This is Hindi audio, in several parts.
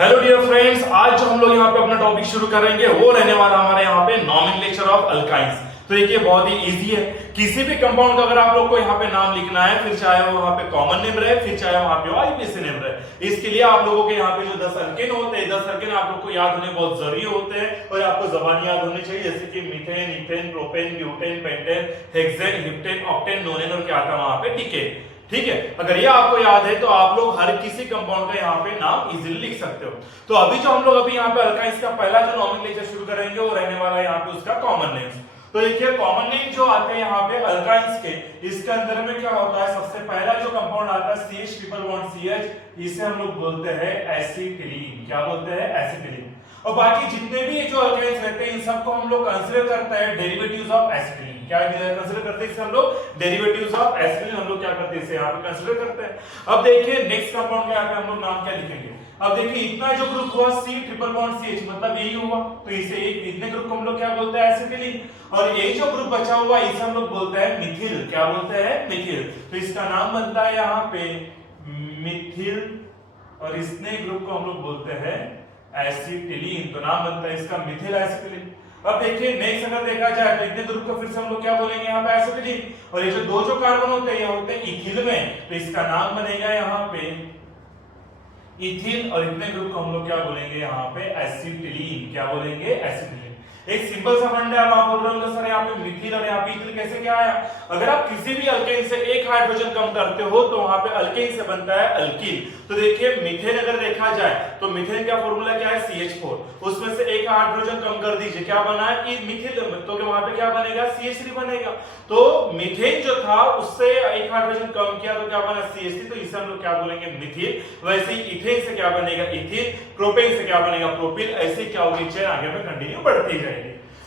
हेलो डियर फ्रेंड्स, आज जो हम लोग यहाँ पे अपना टॉपिक शुरू करेंगे वो रहने वाला हमारे यहाँ पे नॉमेनक्लेचर ऑफ अल्काइंस। तो देखिए बहुत ही इजी है। किसी भी कंपाउंड का अगर आप लोग को यहाँ पे नाम लिखना है, फिर चाहे वो वहाँ पे कॉमन नेम रहे, फिर चाहे वहाँ पे आईपीसी नेम रहे, इसके लिए आप लोगों के यहाँ पे जो 10 अल्केन होते हैं, 10 अल्केन आप लोग को याद होने बहुत जरूरी होते हैं और आपको जबान याद होनी चाहिए, जैसे कि methane, ethane, propane, butane, pentane, hexane, heptane, octane, नोनेन और क्या था वहाँ पे डिकेन। ठीक है, अगर ये आपको याद है तो आप लोग हर किसी कंपाउंड का यहाँ पे नाम इजीली लिख सकते हो। तो अभी जो हम लोग अभी यहाँ पे अल्काइंस का पहला जो नॉमेनक्लेचर शुरू करेंगे वो रहने वाला है यहाँ पे उसका कॉमन नेम्स। तो देखिए कॉमन नेम जो आते हैं यहाँ पे अल्काइंस के, इसके अंदर में क्या होता है, सबसे पहला जो कंपाउंड आता है CH ट्रिपल बॉन्ड CH, इसे हम लोग बोलते हैं एसिटिलीन। क्या बोलते हैं? एसिटिलीन। और बाकी जितने भी जो अल्काइंस रहते हैं इन सबको हम लोग कंसीडर करते हैं डेरिवेटिव्स ऑफ एसिटिलीन। क्या कंसीडर करते हैं इसे हम लोग? डेरिवेटिव्स ऑफ एसिटिलीन हम लोग क्या करते हैं, इसे यहाँ पे कंसीडर करते हैं। अब देखिए नेक्स्ट कंपाउंड में यहाँ पे हम लोग नाम क्या लिखेंगे। अब देखिए इतना जो ग्रुप हुआ C ट्रिपल बॉन्ड CH, मतलब यही हुआ, तो इसे इतने ग्रुप को हम लोग क्या बोलते हैं? एसिटिलीन। और ये जो ग्रुप बचा हुआ इसे हम लोग बोलते हैं मिथिल। क्या बोलते हैं? मिथिल। तो इसका नाम बनता है यहाँ पे मिथिल और इसने ग्रुप को हम लोग बोलते हैं एसिटिलीन। तो नाम बनता है इसका मिथिल एसिटिलीन। अब देखिए नेक्स्ट अगर देखा जाए तो इतने ग्रुप को फिर से हम लोग क्या बोलेंगे यहाँ पे? एसिटिलीन। और ये जो दो जो कार्बन होते हैं ये होते हैं इथिल में, तो इसका नाम बनेगा यहाँ पे इथिल। और इतने ग्रुप को हम लोग क्या बोलेंगे यहाँ पे? एसिटिलीन। क्या बोलेंगे? एसिटिलीन। एक सिंपल सा फंड है, अब आप बोल रहे हो सर यहाँ पे मिथिल और यहाँ पे इथिल कैसे क्या आया? अगर आप किसी भी अल्केन से एक हाइड्रोजन कम करते हो तो वहां पे अल्केन से बनता है अल्कीन। तो देखिए मीथेन अगर देखा जाए तो मीथेन का फॉर्मूला क्या है? CH4। उसमें से एक हाइड्रोजन कम कर दीजिए, क्या बना है? मिथिल। तो वहां पे क्या बनेगा? CH3 बनेगा। तो मीथेन जो था उससे एक हाइड्रोजन कम किया तो क्या बना? CH3। तो इसे हम लोग क्या बोलेंगे? मिथिल। वैसे ही इथेन से क्या बनेगा? इथिल। प्रोपेन से क्या बनेगा? प्रोपिल। ऐसे क्या होगी चेन आगे में कंटिन्यू बढ़ती जाएगी।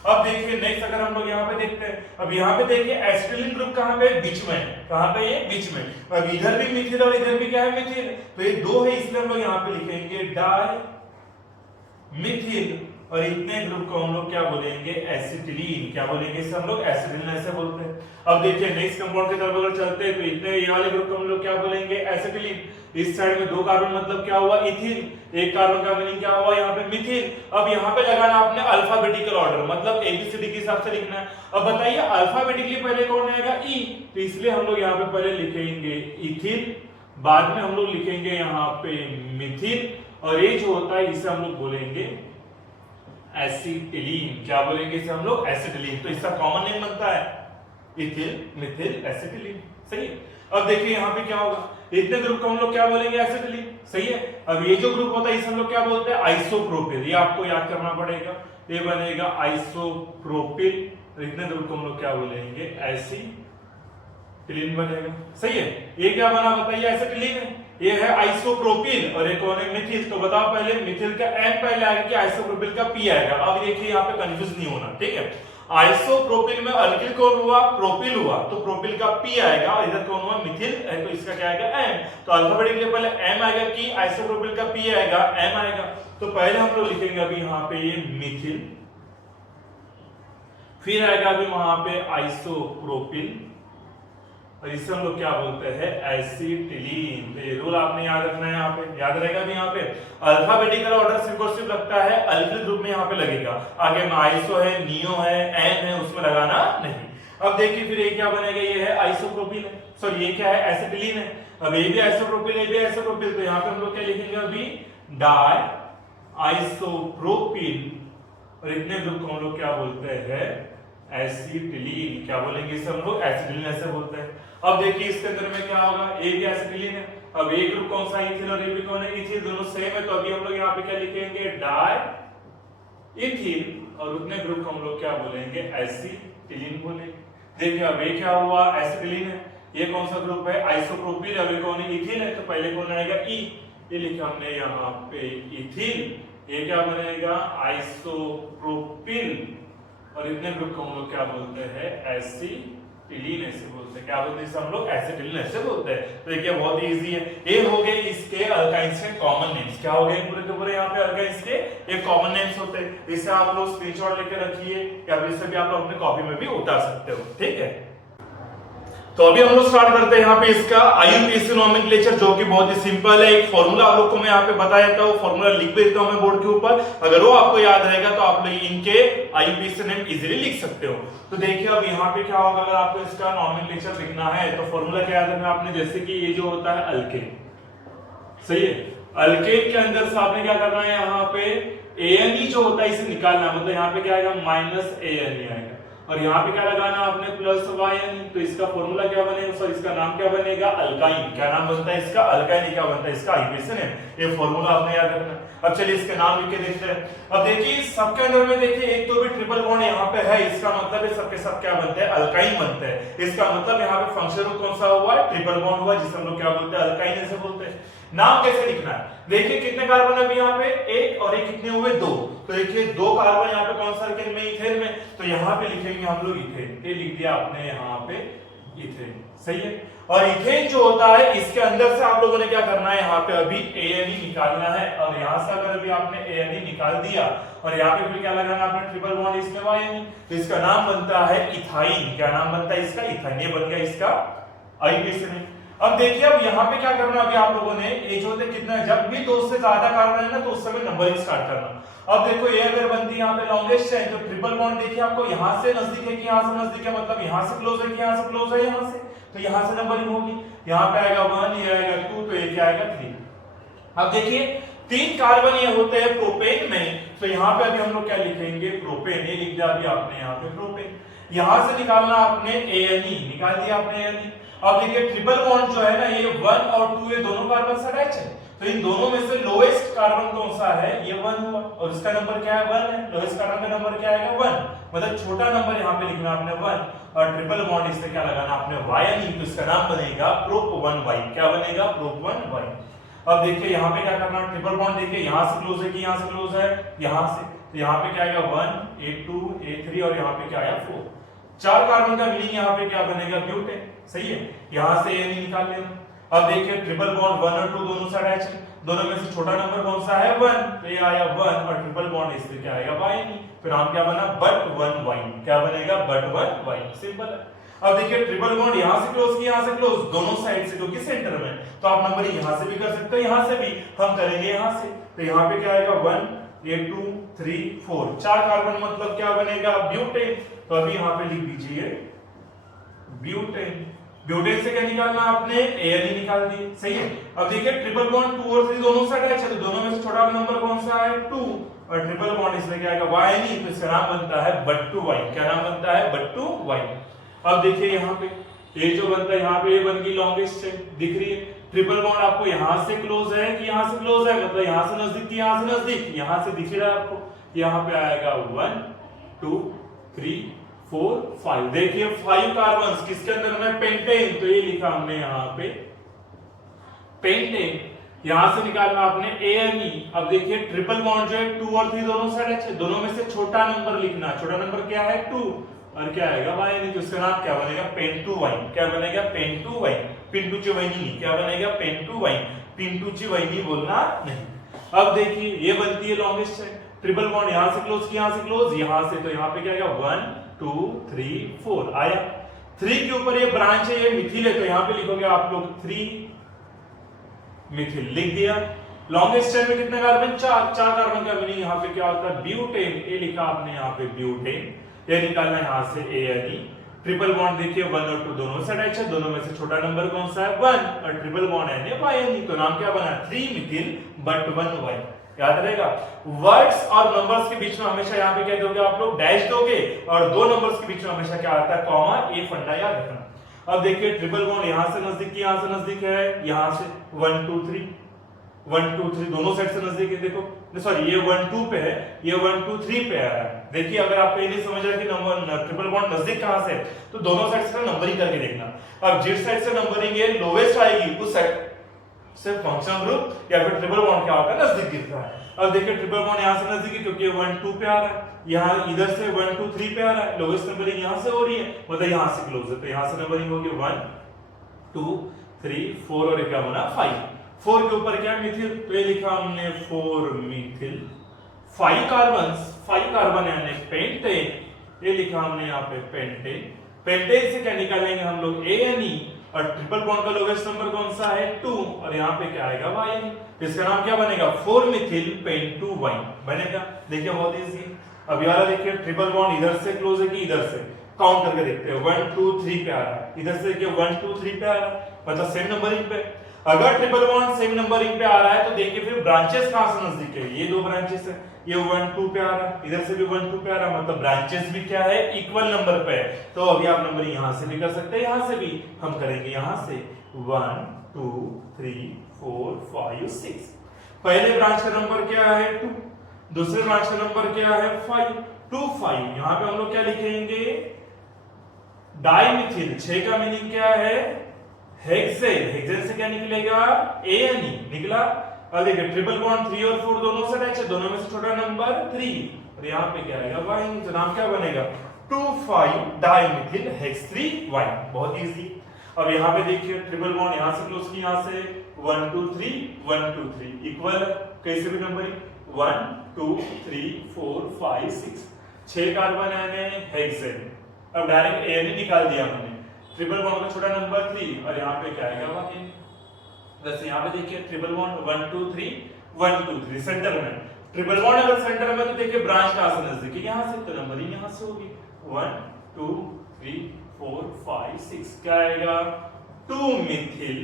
अब देखिए नेक्स्ट अगर हम लोग यहाँ पे देखते हैं, अब यहाँ पे देखिए एसिटिलीन ग्रुप कहाँ पे? बीच में। कहाँ पे? ये बीच में। अब इधर भी मिथिल और इधर भी क्या है? मिथिल। तो ये दो है इसलिए हम लोग यहाँ पे लिखेंगे डाई मिथिल। और इतने ग्रुप को हम लोग क्या बोलेंगे? एसिटिलीन। क्या बोलेंगे इसे हम लोग? एसिटिलीन ऐसे बोलते हैं। अब देखिए नेक्स्ट कंपाउंड की तरफ अगर चलते हैं तो इतने ये वाले ग्रुप को हम लोग क्या बोलेंगे? एसिटिलीन। इस साइड में दो कार्बन मतलब क्या हुआ? इथिल। एक कार्बन का मीनिंग क्या हुआ यहाँ पे? मिथिल। अब यहाँ पे लगाना आपने अल्फाबेटिकल ऑर्डर, मतलब ABCD के हिसाब से लिखना है। अब बताइए अल्फाबेटिकली पहले कौन आएगा? ई। तो इसलिए हम लोग यहाँ पे पहले लिखेंगे इथिल, बाद में हम लोग लिखेंगे यहाँ पे मिथिल, और ये जो होता है इसे हम लोग बोलेंगे एसिटिलीन। क्या बोलेंगे इसे हम लोग? एसिटिलीन। तो इसका कॉमन नेम बनता है इथिल, मिथिल, एसिटिलीन। सही है। अब देखिए यहाँ पे क्या होगा, इतने ग्रुप को हम लोग क्या बोलेंगे? एसिटिलीन। सही है। अब ये जो ग्रुप होता है इसे हम लोग क्या बोलते हैं? आइसोप्रोपिल। ये आपको याद करना पड़ेगा, ये बनेगा आइसोप्रोपिल। इतने ग्रुप को हम लोग क्या बोलेंगे? एसिटिलीन बनेगा। सही है। ये क्या बना बताइए? एसिटिलीन है। ये है आइसोप्रोपिल और एक कौन है? मिथिल। तो बताओ पहले मिथिल का M पहले आएगा कि आइसोप्रोपिल का P आएगा? अब देखिए यहाँ पे कंफ्यूज नहीं होना, ठीक है। आइसोप्रोपिल में अल्किल कौन हुआ? प्रोपिल हुआ, तो प्रोपिल का P आएगा, और इधर कौन हुआ? मिथिल है, तो इसका क्या आएगा? M। तो अल्फाबेटिकली पहले M आएगा कि आइसोप्रोपिल का P आएगा? M आएगा। तो पहले हम लोग लिखेंगे अभी यहाँ पे ये मिथिल, फिर आएगा अभी वहां पे आइसोप्रोपिल, और इसे हम लोग क्या बोलते हैं? एसिटिलीन। तो ये रूल आपने याद रखना है, यहाँ पे याद रहेगा भी। यहाँ पे अल्फाबेटिकल ऑर्डर सिर्फ और सिर्फ लगता है अल्किल ग्रुप में, यहाँ पे लगेगा। आगे में आइसो है, नियो है, एन है, उसमें लगाना नहीं। अब देखिए फिर ये क्या बनेगा? ये है आइसोप्रोपिल है, सॉरी ये क्या है? एसिटिलीन है। अब ये भी आइसोप्रोपिल, ये भी आइसोप्रोपिल, तो यहाँ पे हम लोग क्या लिखेंगे अभी? डाई आइसोप्रोपिल, और इतने ग्रुप को हम लोग क्या बोलते हैं? एसिटिलीन। क्या बोलेंगे इसे हम लोग? एसिटिलीन ऐसे बोलते हैं। अब देखिए इसके अंदर में क्या होगा? ये भी एसिटिलीन है। अब ये ग्रुप कौन सा? इथिल, और ये भी कौन है? इथिल। दोनों सेम है, तो अभी हम लोग यहाँ पे क्या लिखेंगे? डाई इथिल, और उतने ग्रुप को हम लोग क्या बोलेंगे? एसिटिलीन बोलेंगे। देखिए अब ये क्या हुआ? एसिटिलीन है। ये कौन सा ग्रुप है? आइसोप्रोपिल। अब ये कौन है? इथिल है, तो पहले कौन आएगा? ई। ये लिखा हमने यहाँ पे इथिल। ये क्या बनेगा? आइसोप्रोपिल, और इतने ग्रुप को हम लोग क्या बोलते हैं? एसिटिलीन ऐसे बोलते हैं। क्या बोलते हैं हम लोग? एसिटिलीन ऐसे बोलते हैं। तो देखिए बहुत ही इजी है। ये हो गए इसके अल्काइंस के कॉमन नेम्स। क्या हो गए पूरे के पूरे यहाँ पे अल्काइंस के ये कॉमन नेम्स होते हैं। इसे आप लोग स्क्रीनशॉट लेके रखिए, या फिर इसे भी आप लोग अपने कॉपी में भी उतार सकते हो, ठीक है। तो अभी हम लोग स्टार्ट करते हैं यहाँ पे इसका आईयूपीएसी नोमेनक्लेचर, जो कि बहुत ही सिंपल है। एक फॉर्मूला आप लोग को मैं यहाँ पे बता देता हूँ, फॉर्मूला लिख भी देता हूँ मैं बोर्ड के ऊपर, अगर वो आपको याद रहेगा तो आप लोग इनके आईयूपीएसी नेम इजीली लिख सकते हो। तो देखिए अब यहाँ पे क्या होगा, अगर आपको इसका नोमेनक्लेचर लिखना है तो फॉर्मूला क्या याद रखना आपने, जैसे कि ये जो होता है अल्केन, सही है, अल्केन के अंदर से आपने क्या करना है, यहाँ पे एएनई जो होता है इसे निकालना, मतलब यहाँ पे क्या आएगा माइनस एएनई आएगा, और यहाँ पे क्या लगाना आपने प्लस वाई, तो इसका फॉर्मूला क्या बनेगा, सॉरी इसका नाम क्या बनेगा, अल्काइन। क्या नाम बनता है इसका, अल्काइन। क्या बनता है इसका आईयूपीएसी नेम, ये फॉर्मूला आपने याद रखना। अब चलिए इसके नाम लिख के देखते हैं। अब देखिए सबके अंदर में देखिए एक तो भी ट्रिपल बॉन्ड यहाँ पे है, इसका मतलब है सबके सब क्या बनते हैं, अल्काइन बनते हैं। इसका मतलब यहाँ पे फंक्शनल कौन सा हुआ है, ट्रिपल बॉन्ड हुआ, जिसे हम लोग क्या बोलते हैं, अल्काइन ऐसे बोलते हैं। नाम कैसे लिखना है, देखिए कितने कार्बन है अभी यहाँ पे, एक, और एक कितने हुए, दो। तो देखिए दो कार्बन यहाँ पे कौन सा अल्केन में, इथेन में, तो यहाँ पे लिखेंगे हम लोग इथेन, ये लिख दिया आपने यहाँ पे इथेन, सही है। और इथेन जो होता है इसके अंदर से आप लोगों ने क्या करना है, यहाँ पे अभी एएनई निकालना है, और यहाँ से अगर अभी आपने एएनई निकाल दिया और यहाँ पे फिर क्या लगाना आपने, ट्रिपल बॉन्ड इसमें वाई, तो इसका नाम बनता है इथाइन। क्या नाम बनता है इसका, इथाइन। ये बन गया इसका आईयूपीएसी नेम। अब देखिए अब यहाँ पे क्या करना अभी आप लोगों ने, ये जो होते कितना, जब भी दो से ज्यादा कार्बन है ना तो उस समय नंबरिंग स्टार्ट करना। अब देखो ये अगर बनती है यहाँ पे लॉन्गेस्ट है, तो ट्रिपल बॉन्ड देखिए आपको यहाँ से नजदीक है कि यहाँ से नजदीक है, मतलब यहाँ से क्लोज है कि यहाँ से क्लोज है, यहाँ से, तो यहाँ से नंबरिंग होगी। यहाँ पे आएगा 1, ये आएगा 2, तो ये क्या आएगा 3। अब देखिए 3 कार्बन ये होते हैं प्रोपेन में, तो यहाँ पे अभी हम लोग क्या लिखेंगे, प्रोपेन, ये लिख दिया अभी आपने यहाँ पे प्रोपेन। यहाँ से निकालना आपने एएनई, निकाल दिया आपने एएनई। अब देखिए ट्रिपल बॉन्ड जो है ना, ये 1 और 2 ये दोनों कार्बन से अटैच है, तो इन दोनों में से लोएस्ट कार्बन कौन सा है, ये 1 हुआ, और इसका नंबर क्या है, 1 है। लोएस्ट कार्बन का नंबर क्या आएगा, 1, मतलब छोटा नंबर यहाँ पे लिखना आपने 1, और ट्रिपल बॉन्ड इससे क्या लगाना आपने, वाई, तो इसका नाम बनेगा प्रोप 1 वाई। क्या बनेगा, प्रोप 1 वाई। अब देखिए यहाँ पे क्या करना, ट्रिपल बॉन्ड देखिए यहाँ से क्लोज है कि यहाँ से क्लोज है, यहाँ से, तो यहाँ पे क्या आएगा 1, A2, A3, और यहाँ पे क्या आया 4। 4 कार्बन का मीनिंग यहाँ पे क्या बनेगा, ब्यूटेन, सही है। यहाँ से ये निकाल लेना। अब देखिए ट्रिपल बॉन्ड 1 और 2 दोनों से अटैच है, दोनों में से छोटा नंबर कौन सा है, 1, तो ये आया 1, और ट्रिपल बॉन्ड इससे क्या आएगा, वाई, फिर नाम क्या बना, बट 1 वाई। क्या बनेगा, बट 1 वाई, सिंपल है। अब देखिए ट्रिपल बॉन्ड यहाँ से क्लोज की, यहाँ से क्लोज, दोनों साइड से, क्योंकि सेंटर में, तो आप नंबर यहाँ से भी कर सकते हो, यहाँ से भी हम करेंगे यहाँ से, तो यहाँ पे क्या आएगा 1, ये 2, 3, 4, 4 कार्बन, मतलब क्या बनेगा, ब्यूटेन। तो अभी यहाँ पे लिख दीजिए ब्यूटेन। ब्यूटेन से क्या निकालना आपने, एएनई निकाल दी, सही है। अब देखिए ट्रिपल बॉन्ड 2 और 3 दोनों से अटैच है, तो दोनों में से छोटा नंबर कौन सा है, 2, और ट्रिपल बॉन्ड इसमें क्या आएगा, वाई, तो इसका नाम बनता है बट 2 वाई। क्या नाम बनता है, बट 2 वाई। अब देखिए यहाँ पे ये जो बनता है, यहाँ पे ये बन गई लॉन्गेस्ट चेन, दिख रही है। ट्रिपल बॉन्ड आपको यहाँ से क्लोज है कि यहाँ से क्लोज है, मतलब यहाँ से नजदीक की यहाँ से नजदीक, यहाँ से दिख रहा है आपको। यहाँ पे आएगा 1, 2, 3, 4, 5। देखिए 5 कार्बन किसके अंदर में, पेंटेन, तो ये लिखा हमने यहाँ पे पेंटेन। यहां से निकालना आपने एएनई। अब देखिए ट्रिपल बॉन्ड जो है 2 और 3 दोनों से अटैच है, दोनों में से छोटा नंबर लिखना, छोटा नंबर क्या है 2, और क्या आएगा वाई, तो इसका नाम क्या बनेगा, पेंटू वाइन। क्या बनेगा, पेंटू वाइन, पिंटू ची वाइनी, क्या बनेगा, पेंटू वाइन, पिंटू ची वाइनी बोलना नहीं। अब देखिए ये बनती है लॉन्गेस्ट है, ट्रिपल बॉन्ड यहां से क्लोज की, यहां से क्लोज, यहां से, तो यहां पे क्या आएगा 1 2 3 4 आया। 3 के ऊपर ये ब्रांच है, ये मिथिल है, तो यहां पे लिखोगे आप लोग 3 मिथिल, लिख दिया। लॉन्गेस्ट चेन में कितने कार्बन, 4 कार्बन का मीनिंग यहाँ पे क्या होता है, ब्यूटेन, ये लिखा आपने यहाँ पे ब्यूटेन, ये निकालना यहाँ से एएनई। ट्रिपल बॉन्ड देखिए 1 और 2 दोनों से अटैच है, दोनों में से छोटा नंबर कौन सा है 1, और ट्रिपल बॉन्ड है वाई, तो नाम क्या बना 3 मिथिल बट 1 वाई। याद रहेगा, वर्ड्स और नंबर्स के बीच में हमेशा यहाँ पे क्या दोगे आप लोग, डैश दोगे, और दो नंबर्स के बीच में हमेशा क्या आता है, कॉमा, ये फंडा याद रखना। अब देखिए ट्रिपल बॉन्ड यहाँ से नजदीक, यहाँ से नजदीक है, यहाँ से 1 2 3 1 2 3 दोनों साइड से नजदीक है, देखो सॉरी ये 1 2 पे है, ये 1 2 3 पे आया है। देखिए अगर आपको ये नहीं समझ रहा कि नंबर ट्रिपल बॉन्ड नजदीक कहां से है, तो दोनों साइड से नंबरिंग करके देखना। अब जिस साइड से नंबरिंग है लोवेस्ट आएगी, उस साइड से फंक्शन ग्रुप या फिर ट्रिपल बॉन्ड क्या होता है, नजदीक गिरता है। अब देखिए ट्रिपल बॉन्ड यहां से नजदीक है क्योंकि 1 2 पे आ रहा है, यहाँ इधर से 1 2 3 पे आ रहा है, लोवेस्ट नंबरिंग यहां से हो रही है, मतलब यहां से क्लोज है, तो यहां से नंबरिंग होगी 1 2 3 4 और क्या बना 5। 4 के ऊपर क्या मिथिल, तो ये लिखा हमने 4 मिथिल। 5 कार्बन यानी पेंटेन, ये लिखा हमने यहाँ पे पेंटेन। पेंटेन से क्या निकालेंगे हम लोग ANE, और ट्रिपल बॉन्ड का लोवेस्ट नंबर कौन सा है 2, और यहाँ पे क्या आएगा YN। इसका नाम क्या बनेगा 4-methyl pentoine बनेगा। देखिए बहुत इजी। अब यार देखिए ट्रिपल बॉन्ड इधर से क्लोज है कि इधर से, काउंट करके देखते हैं 1 2 3 पे आ रहा है, इधर से देखिए 1 2 3 पे आ रहा है, मतलब सेम नंबरिंग पे। अगर ट्रिपल बॉन्ड सेम नंबरिंग पे आ रहा है तो देखिए फिर ब्रांचेस कहां से नजदीक है, ये 2 ब्रांचेस है, ये 1 2 पे आ रहा है, इधर से भी 1 2 पे आ रहा है, मतलब ब्रांचेस भी क्या है इक्वल नंबर पे है। तो अभी आप नंबरिंग यहां से भी कर सकते हैं, यहां से भी हम करेंगे, यहां से 1 2 3 4 5 6। पहले ब्रांच का नंबर क्या है 2, दूसरे ब्रांच का नंबर क्या है 5, 2 5। यहां पे हम लोग क्या लिखेंगे डाइमिथिल। 6 का मीनिंग क्या है हेक्सेन। हेक्सेन से क्या निकलेगा ANE निकला। अब देखिए ट्रिपल बॉन्ड 3 और 4 दोनों से अटैच है, दोनों में से छोटा नंबर 3, और यहाँ पे क्या आएगा वाइन। तो नाम क्या बनेगा 2,5 डाइमिथिल हेक्स 3-वाइन। बहुत इजी। अब यहाँ पे देखिए ट्रिपल बॉन्ड यहाँ से क्लोज की, यहाँ से 1 2 3 1 2 3 इक्वल, कैसे भी नंबरिंग 1 2 3 4 5 6, 6 कार्बन है हेक्सेन। अब डायरेक्ट ANE निकाल दिया हमने, ट्रिपल बॉन्ड का छोटा नंबर 3, और यहाँ पे क्या आएगा वाइन। वैसे यहाँ पे देखिए ट्रिपल बॉन्ड 1 2 3 1 2 3 सेंटर में। ट्रिपल बॉन्ड अगर सेंटर में तो देखिए ब्रांच कहां से नजदीक है, यहाँ से, तो नंबरिंग यहाँ से होगी 1 2 3 4 5 6। क्या आएगा 2-methyl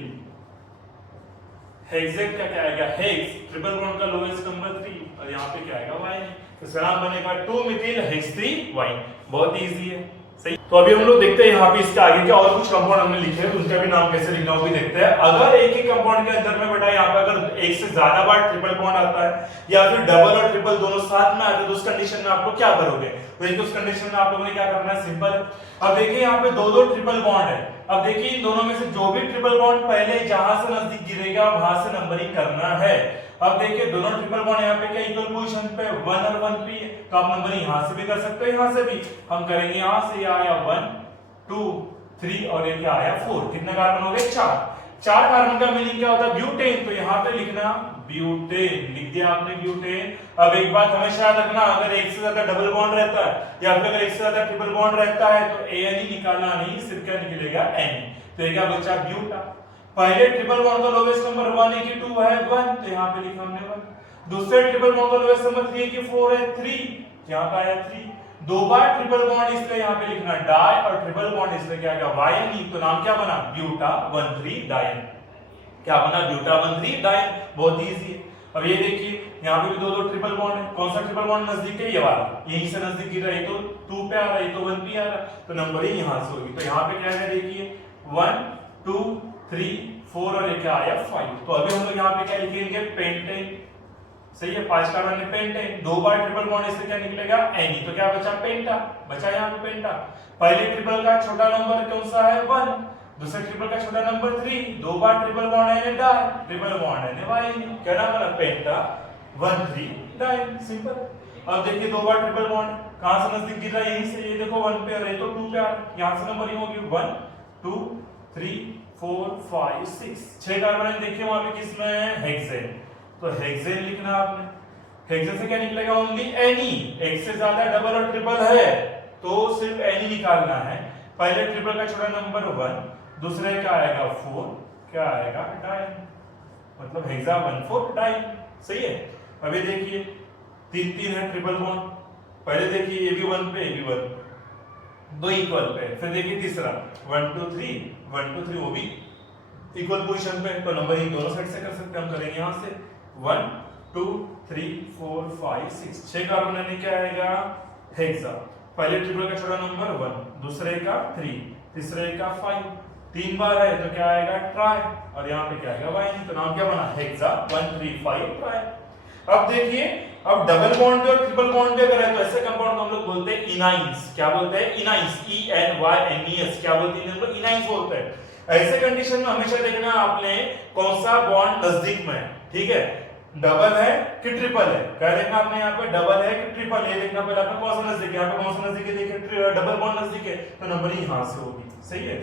हेक्सेन का क्या आएगा हेक्स, ट्रिपल बॉन्ड का लोवेस्ट नंबर 3, और यहाँ पे क्या आएगा वाइन। तो इसका नाम बनेगा 2-methyl हेक्स 3-वाइन। बहुत इजी है, सही। तो अभी हम लोग देखते हैं यहाँ पे इसके आगे क्या और कुछ कंपाउंड हमने लिखे हैं, उनका भी नाम कैसे लिखना वो भी देखते हैं। अगर एक ही कंपाउंड के अंदर में बेटा यहाँ पे अगर एक से ज्यादा बार ट्रिपल बॉन्ड आता है या फिर डबल और ट्रिपल दोनों साथ में आते हैं, तो उस कंडीशन में आप लोग क्या करोगे। तो देखिए उस कंडीशन में आप लोगों ने क्या करना है, सिंपल। अब देखिए यहाँ पे 2 ट्रिपल बॉन्ड है। अब देखिए इन दोनों में से जो भी ट्रिपल बॉन्ड पहले जहां से नजदीक गिरेगा वहां से नंबरिंग करना है। अब देखिए दोनों ट्रिपल बॉन्ड यहाँ पे क्या इक्वल पोजीशन पे 1 और 1 3 है, तो आप नंबरिंग यहां से भी कर सकते हो, यहां से भी। हम करेंगे यहां से, ये आया 1 2 3 और ये क्या आया 4। कितने कार्बन हो गए 4। 4 कार्बन का मीनिंग क्या होता है ब्यूटेन। तो यहाँ पे लिखना ब्यूटेन, लिख दिया आपने ब्यूटेन। अब एक बात हमेशा याद रखना, अगर एक से ज्यादा डबल बॉन्ड रहता है या फिर अगर एक से ज्यादा ट्रिपल बॉन्ड रहता है तो ANE निकालना नहीं, सिर्फ क्या निकलेगा NE। तो ये क्या बचा ब्यूटा। पहले ट्रिपल बॉन्ड का लोवेस्ट नंबर 1 है कि 2 है 1, तो यहाँ पे लिखा हमने 1। दूसरे ट्रिपल बॉन्ड का लोवेस्ट नंबर 3 है कि 4 है 3, यहाँ पे आया 3। 2 बार ट्रिपल बॉन्ड इसलिए यहाँ पे लिखना डाई, और ट्रिपल बॉन्ड इसलिए क्या आएगा वाइन। तो नाम क्या बना ब्यूटा 1,3 डाइन। क्या बना ब्यूटा 1,3 डाइन। बहुत इजी है। अब ये देखिए यहाँ पे भी 2 ट्रिपल बॉन्ड है। कौन सा ट्रिपल बॉन्ड नजदीक है, ये वाला, यहीं से नजदीक गिर रहा है, तो 2 पे आ रहा है, तो 1 पे आ रहा है, तो नंबर ही यहां से होगी। तो यहाँ पे क्या है देखिए 1 2 3 4 और ये क्या आया 5। तो अभी हम लोग यहाँ पे क्या लिखेंगे पेंटेन। सही है, 5 कार्बन में पेंटेन। 2 बार ट्रिपल बॉन्ड इससे क्या निकलेगा NE। तो क्या बचा पेंटा, बचा यहाँ पे पेंटा। पहले ट्रिपल का छोटा नंबर कौन सा है 1, दूसरे ट्रिपल का छोटा नंबर 3। 2 बार ट्रिपल बॉन्ड है डाई, ट्रिपल बॉन्ड है वाइन। क्या नाम बना पेंटा 1,3 डाइन। सिंपल। अब देखिए 2 बार ट्रिपल बॉन्ड कहां से नजदीक गिर रहा है, यहीं से, ये देखो 1 पे और ये तो 2 पे आ रहा है, यहां से नंबरिंग होगी 1 2 3 4 5 6। 6 कार्बन देखिए वहां पे किसमें है हेक्सेन। तो हेक्सेन लिखना आपने। हेक्सेन से क्या निकलेगा ओनली NE। एक से ज्यादा डबल और ट्रिपल है तो सिर्फ NE निकालना है। पहले ट्रिपल का छोटा नंबर 1, दूसरे का आएगा 4, क्या आएगा डाइन, मतलब हेक्सा 1,4 डाइन। सही है। अभी देखिए 3 3 है ट्रिपल बॉन्ड। पहले देखिए ये भी 1 पे, ये भी 1, 2 इक्वल पे। फिर देखिए तीसरा 1 2 3 1 2 3, वो भी इक्वल पोजीशन पे। तो नंबर ही दोनों साइड से कर सकते हैं। हम करेंगे यहां से 1 2 3 4 5 6। 6 कार्बन में क्या आएगा हेक्सा। पहले ट्रिपल का छोटा नंबर 1, दूसरे का 3, तीसरे का 5। 3 बार है तो क्या आएगा ट्राई, और यहाँ पे क्या आएगा वाइन। तो नाम क्या बना हेक्सा 1,3,5 ट्राई। अब देखिए अब डबल बॉन्ड पे और ट्रिपल बॉन्ड पे अगर है तो ऐसे कंपाउंड को हम लोग बोलते हैं इनाइंस। क्या बोलते हैं इनाइंस, ENYNES। क्या बोलते हैं इनको इनाइंस बोलते हैं। ऐसे कंडीशन में हमेशा देखना आपने कौन सा बॉन्ड नजदीक में है। ठीक है, डबल है कि ट्रिपल है, क्या देखना आपने यहाँ पे डबल है कि ट्रिपल है, देखना पहले आपने कौन सा नजदीक है। यहाँ पे कौन सा नजदीक है, देखिए डबल बॉन्ड नजदीक है तो नंबर यहां से होगी। सही है।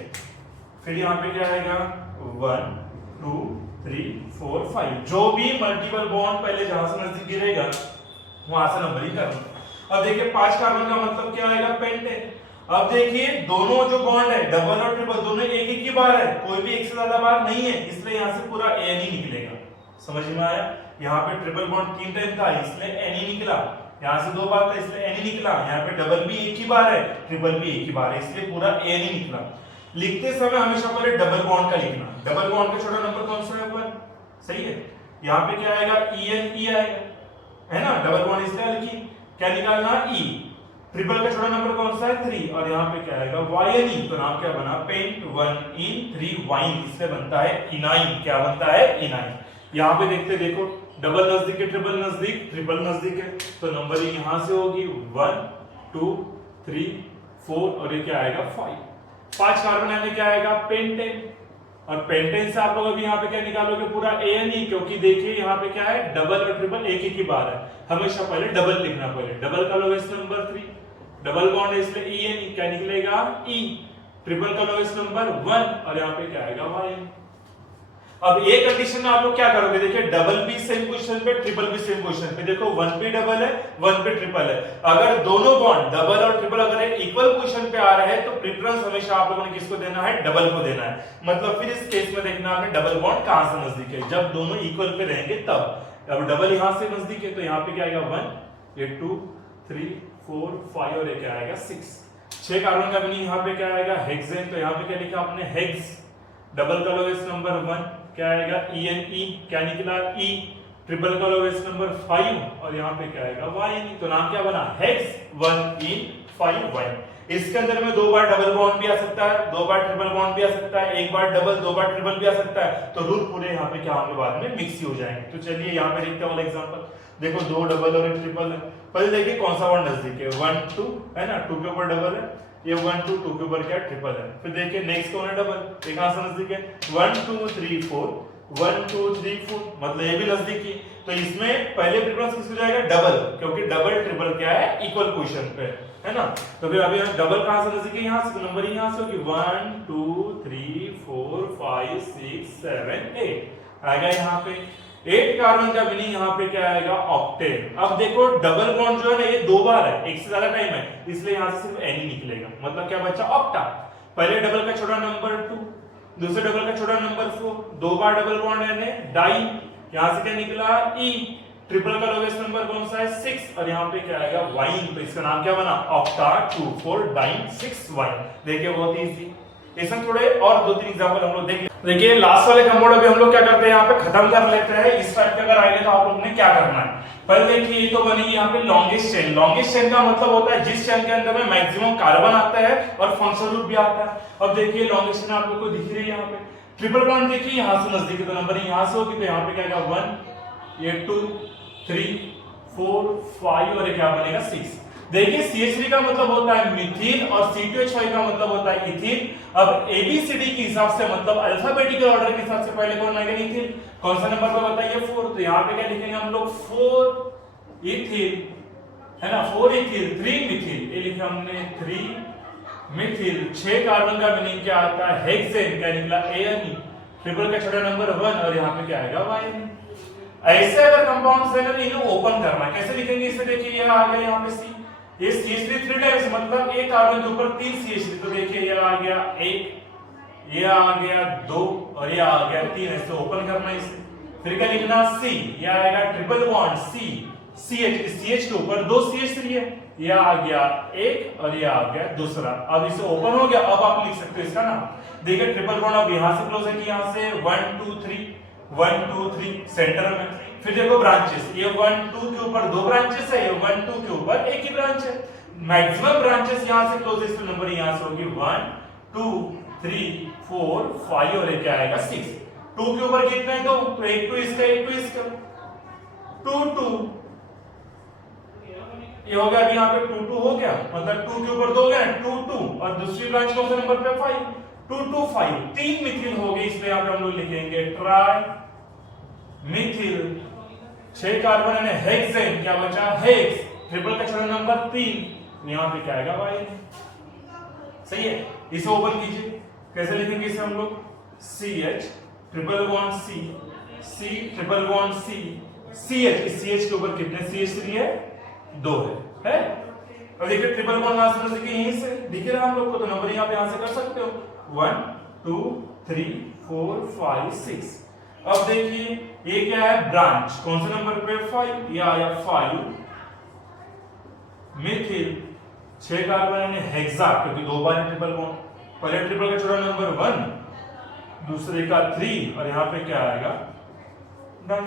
फिर यहाँ पे क्या आएगा 1 2 3 4 5। जो भी मल्टीपल बॉन्ड पहले जहां से नजदीक गिरेगा वहां से नंबरिंग करना। अब देखिए 5 कार्बन का मतलब क्या आएगा पेंटेन। अब देखिए दोनों जो बॉन्ड है डबल और ट्रिपल दोनों एक एक ही बार है, कोई भी एक से ज्यादा बार नहीं है, इसलिए यहाँ से पूरा एन ही निकलेगा। समझ में आया? यहाँ पे ट्रिपल बॉन्ड 3 टाइम था इसलिए एन ही निकला, यहाँ से 2 बार था इसलिए एन ही निकला, यहाँ पे डबल भी एक ही बार है, ट्रिपल भी एक ही बार है, इसलिए पूरा एन ही निकला। लिखते समय हमेशा पहले डबल बॉन्ड का लिखना, डबल बॉन्ड का छोटा नंबर कौन सा है? 1। सही है। यहाँ पे क्या आएगा? ई आएगा, है ना, डबल बॉन्ड इसलिए लिखी, क्या निकालना? ई। ट्रिपल का छोटा नंबर कौन सा है? 3, और यहाँ पे क्या आएगा? वाइन। तो नाम क्या बना? पेंट 1 इन 3 वाइन, इससे बनता है इनाइन। क्या बनता है? इनाइन। यहाँ पे देखते देखो डबल नजदीक है, ट्रिपल नजदीक, ट्रिपल नजदीक है, तो नंबरिंग यहाँ से होगी 1 2 3 4 और ये क्या आएगा? 5 कार्बन में क्या आएगा? पेंटेन। और पेंटेन से आप लोग अभी यहाँ पे क्या निकालोगे? पूरा एन ही, क्योंकि देखिए यहाँ पे क्या है? डबल और ट्रिपल एक ही बार है, हमेशा पहले डबल लिखना। पहले डबल का लोएस्ट नंबर 3, डबल बॉन्ड है इसलिए ई एन, क्या निकलेगा? ई। ट्रिपल का लोएस्ट नंबर 1 और यहाँ पे क्या आएगा? वाइन। अब ये कंडीशन में आप लोग क्या करोगे? देखिए डबल भी सेम पोजीशन पे, ट्रिपल भी सेम पोजीशन पे, देखो 1 पे डबल है 1 पे ट्रिपल है, अगर दोनों बॉन्ड डबल और ट्रिपल अगर इक्वल पोजीशन पे आ रहे हैं तो प्रेफरेंस हमेशा आप लोगों ने किसको देना है? डबल को देना है। मतलब फिर इस केस में देखना आपने डबल बॉन्ड कहां से नजदीक है, जब दोनों इक्वल पे रहेंगे तब। अब डबल यहां से नजदीक है तो यहाँ पे क्या आएगा? 1, ये 2 3 4 5 और ये क्या आएगा? 6। 6 कार्बन का मीनिंग यहाँ पे क्या आएगा? हेक्सेन। तो यहाँ पे क्या लिखा आपने? हेक्स। डबल का लोएस्ट नंबर 1 क्या आएगा? ई एन ई, क्या निकला? ई। ट्रिपल का लोएस्ट नंबर 5 और यहाँ पे क्या आएगा? वाइन। तो नाम क्या बना? हेक्स 1 इन 5 वाइन। इसके अंदर में 2 बार डबल बॉन्ड भी आ सकता है, 2 बार ट्रिपल बॉन्ड भी आ सकता है, 1 बार डबल 2 बार ट्रिपल भी आ सकता है, तो रूल पूरे यहाँ पे क्या होंगे? बाद में मिक्स ही हो जाएंगे। तो चलिए यहाँ पे देखते हैं वाला एग्जांपल। देखो 2 डबल और 1 ट्रिपल है, पहले देखिए कौन सा बॉन्ड नजदीक है? 1 2 है ना, 2 के ऊपर डबल है, ये 1 2 2 के ऊपर क्या? ट्रिपल है। फिर देखिए नेक्स्ट कौन है? डबल, ये कहां से नजदीक है? 1 2 3 4, 1 2 3 4, मतलब ये भी नजदीक ही। तो इसमें पहले प्रेफरेंस किसको जाएगा? डबल, क्योंकि डबल ट्रिपल क्या है? इक्वल पोजीशन पे है ना। तो फिर अभी डबल कहां से नजदीक है? यहां से, तो नंबर यहां से होगी 1 2 3 4 5 6 7 8 आएगा यहाँ पे। 8 कार्बन का मीनिंग यहाँ पे क्या आएगा? ऑक्टेन। अब देखो डबल बॉन्ड जो है ना ये 2 बार है, एक से ज्यादा टाइम है, इसलिए यहाँ से सिर्फ एन ही निकलेगा। मतलब क्या बच्चा? ऑक्टा। पहले डबल का छोटा नंबर 2, दूसरे डबल का छोटा नंबर 4, 2 बार डबल बॉन्ड है, डाई। यहाँ से क्या निकला? ई। ट्रिपल का लोएस्ट नंबर कौन सा है? 6 और यहाँ पे क्या आएगा? वाइन। तो इसका नाम क्या बना? Octa 2 4 diene 6 yne. देखिए बहुत इजी। इसमें थोड़े और 2-3 एग्जांपल हम लोग देख। देखिए लास्ट वाले कंपाउंड अभी हम लोग क्या करते हैं? यहाँ पे खत्म कर लेते हैं। इस टाइप के अगर आएंगे तो आप लोग ने क्या करना है? पहले देखिए ये तो बनेगी यहाँ पे लॉन्गेस्ट चेन। लॉन्गेस्ट चेन का मतलब होता है जिस चेन के अंदर में मैक्सिमम कार्बन आता है और फंक्शनल ग्रुप भी आता है। अब देखिए लॉन्गेस्ट चेन आप लोग को दिख रही है यहाँ पे। ट्रिपल बॉन्ड देखिए यहाँ से नजदीक है तो नंबर यहाँ से होगी, तो यहाँ पे क्या आएगा? 1, ये 2 3 4 5 और ये क्या बनेगा? 6। देखिए CH3 का मतलब होता है मिथिल और C2H5 का मतलब होता है इथिल। अब ABCD के हिसाब से मतलब अल्फाबेटिकल ऑर्डर के हिसाब से पहले कौन आएगा? इथिल। कौन सा नंबर पर बताइए? 4। तो यहाँ पे क्या लिखेंगे हम लोग? 4 इथिल, है ना, 4 इथिल 3 मिथिल, ये लिखा हमने 3 मिथिल। 6 कार्बन का मीनिंग क्या आता है? हेक्सेन, क्या निकला? ANE। ट्रिपल का छोटा नंबर 1 और यहाँ पे क्या आएगा? वाइन। ऐसे अगर कंपाउंड्स है ना इन्हें ओपन करना है, कैसे लिखेंगे इसे? देखिए ये आ गया यहाँ पे C, ये CH3 3 टाइम्स, मतलब एक कार्बन के ऊपर 3 CH3, तो देखिए ये आ गया 1, ये आ गया 2 और ये आ गया 3, ऐसे ओपन करना है इसे। फिर क्या लिखना? C, ये आएगा triple bond C, CH, CH के ऊपर 2 CH3 है, ये आ गया 1 और ये आ गया दूसरा। अब इसे ओपन हो गया, अब आप लिख सकते हो इसका नाम। देखिए ट्रिपल बॉन्ड अब यहाँ से क्लोज है कि यहाँ से 1 2 3 1 2 3 सेंटर में। फिर देखो ब्रांचेस, ये 1 2 के ऊपर 2 ब्रांचेस है, ये 1 2 के ऊपर एक ही ब्रांच है। मैक्सिमम ब्रांचेस यहां से क्लोजेस्ट नंबर यहां से होगी 1 2 3 4 5 और ये क्या आएगा? 6। 2 के ऊपर कितने हैं? 2, तो 1 2 इसका 1 2 इसका 2 2, ये हो गया। अभी यहाँ पे 2 2 हो गया, मतलब 2 के ऊपर 2 गया 2 2 और दूसरी ब्रांच कौन सा नंबर पे? 5, 2 2 5, 3 मिथिल हो गई, इसलिए यहाँ पे हम लोग लिखेंगे ट्राई मिथिल। 6 कार्बन है हेक्सेन, क्या बचा? हेक्स। ट्रिपल का छोटा नंबर 3, यहाँ पे क्या आएगा? वाइन। सही है। इसे ओपन कीजिए, कैसे लिखेंगे इसे हम लोग? CH triple bond C, C triple bond C, CH, इस CH के ऊपर कितने CH3 है? 2 है। अब देखिए ट्रिपल बॉन्ड कहां से देखिए यहीं से दिख रहा है हम लोग को, तो नंबर यहां पे यहां से कर सकते हो 1 2 3 4 5 6। अब देखिए ये क्या है ब्रांच, कौन से नंबर पे 5, ये आया 5 मिथिल 6 कार्बन यानी हेक्सा, क्योंकि दो बार ट्रिपल बॉन्ड, पहले ट्रिपल का छोटा नंबर 1, दूसरे का 3 और यहाँ पे क्या आएगा 9।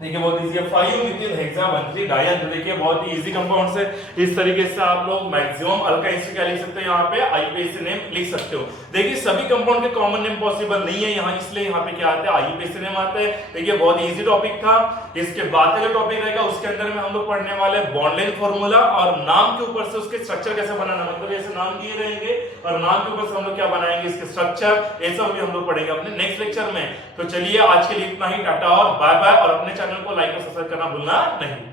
देखिए बहुत इजी है, 5 मिथिल हेक्सा 1,3 डायन। तो देखिए बहुत ही इजी कंपाउंड है, इस तरीके से आप लोग मैक्सिमम अल्काइंस क्या लिख सकते हो, यहाँ पे आईयूपीएसी नेम लिख सकते हो। देखिए सभी कंपाउंड के कॉमन नेम पॉसिबल नहीं है यहाँ, इसलिए यहाँ पे क्या आता है आईयूपीएसी नेम आता है। देखिए बहुत इजी टॉपिक था। इसके बाद का जो टॉपिक रहेगा उसके अंदर में हम लोग पढ़ने वाले बॉन्ड लेंथ फार्मूला और नाम के ऊपर से उसके स्ट्रक्चर कैसे बनाना, मतलब ऐसे नाम दिए रहेंगे और नाम के ऊपर से हम लोग क्या बनाएंगे इसके स्ट्रक्चर, ये सब भी हम लोग पढ़ेंगे अपने नेक्स्ट लेक्चर में। तो चलिए आज के लिए इतना ही, टाटा और बाय बाय, और अपने चैनल को लाइक और सब्सक्राइब करना भूलना नहीं।